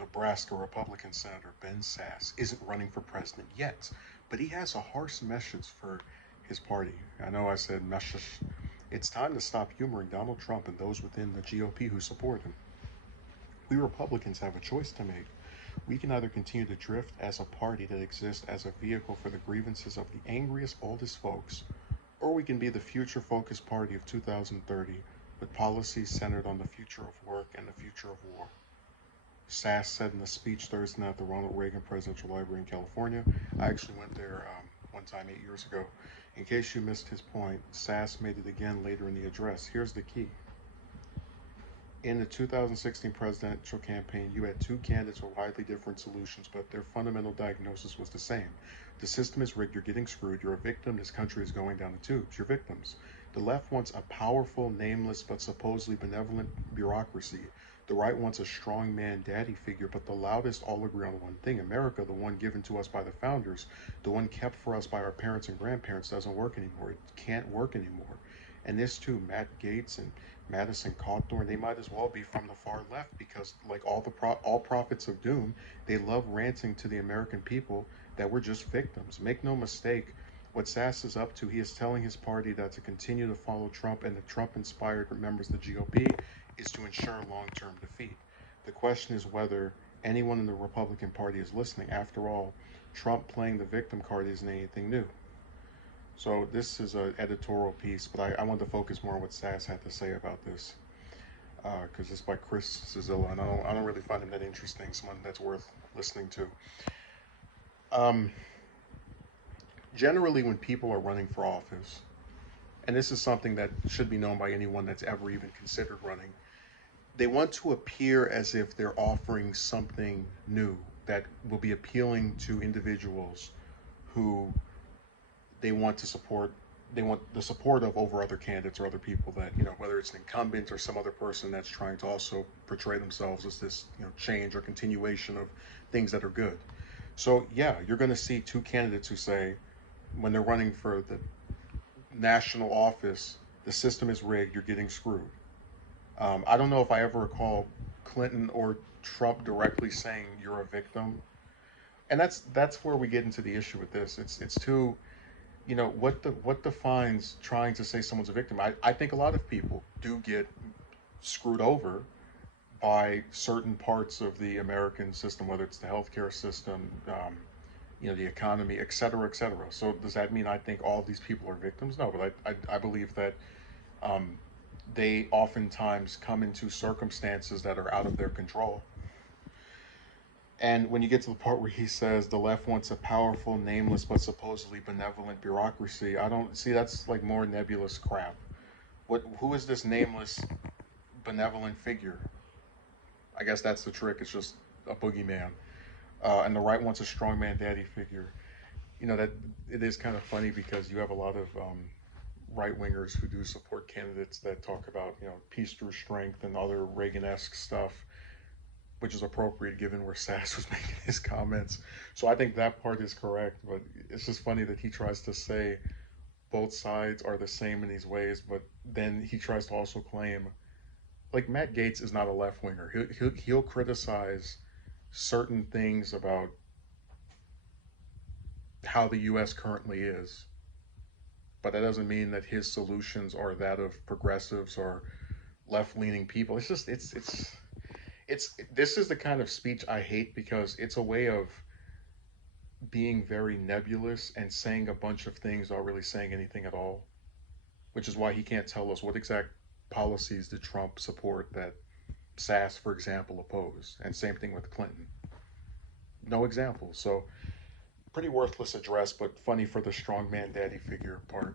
Nebraska Republican Senator Ben Sasse isn't running for president yet, but he has a harsh message for his party. I know I said message. It's time to stop humoring Donald Trump and those within the GOP who support him. We Republicans have a choice to make. We can either continue to drift as a party that exists as a vehicle for the grievances of the angriest, oldest folks, or we can be the future focused party of 2030 with policies centered on the future of work and the future of war. Sass said in a speech Thursday night at the Ronald Reagan Presidential Library in California. I actually went there one time 8 years ago. In case you missed his point, Sass made it again later in the address. Here's the key. In the 2016 presidential campaign, you had two candidates with widely different solutions, but their fundamental diagnosis was the same. The system is rigged, you're getting screwed, you're a victim, this country is going down the tubes, you're victims. The left wants a powerful, nameless, but supposedly benevolent bureaucracy. The right wants a strongman daddy figure, but the loudest all agree on one thing. America, the one given to us by the founders, the one kept for us by our parents and grandparents, doesn't work anymore. It can't work anymore. And this too, Matt Gaetz and Madison Cawthorn, they might as well be from the far left because, like all prophets of doom, they love ranting to the American people that we're just victims. Make no mistake, what Sass is up to, he is telling his party that to continue to follow Trump and the Trump-inspired members of the GOP is to ensure long-term defeat. The question is whether anyone in the Republican Party is listening. After all, Trump playing the victim card isn't anything new. So this is an editorial piece, but I want to focus more on what Sass had to say about this, because it's by Chris Cizilla, and I don't really find him that interesting. Someone that's worth listening to. Um, Generally, when people are running for office, and this is something that should be known by anyone that's ever even considered running, they want to appear as if they're offering something new that will be appealing to individuals who they want to support, they want the support of over other candidates or other people that, whether it's an incumbent or some other person that's trying to also portray themselves as this, change or continuation of things that are good. So yeah, you're going to see two candidates who say, when they're running for the national office, the system is rigged, you're getting screwed. I don't know if I ever recall Clinton or Trump directly saying you're a victim, and that's where we get into the issue with this. It's too, what defines trying to say someone's a victim. I think a lot of people do get screwed over by certain parts of the American system, whether it's the healthcare system, the economy, et cetera, et cetera. So does that mean I think all these people are victims? No, but I believe that um, they oftentimes come into circumstances that are out of their control. And when you get to the part where he says the left wants a powerful, nameless, but supposedly benevolent bureaucracy, I don't see, that's like more nebulous crap. Who is this nameless, benevolent figure? I guess that's the trick. It's just a boogeyman. And the right wants a strongman daddy figure. That it is kind of funny because you have a lot of right wingers who do support candidates that talk about peace through strength and other Reagan-esque stuff, which is appropriate given where Sass was making his comments. So I think that part is correct, but it's just funny that he tries to say both sides are the same in these ways, but then he tries to also claim, like, Matt Gaetz is not a left winger. He'll criticize certain things about how the U.S. currently is, but that doesn't mean that his solutions are that of progressives or left-leaning people. It's just it's this is the kind of speech I hate because it's a way of being very nebulous and saying a bunch of things without really saying anything at all, which is why he can't tell us what exact policies did Trump support that Sass, for example, opposed, and same thing with Clinton. No examples. So pretty worthless address, but funny for the strongman daddy figure part.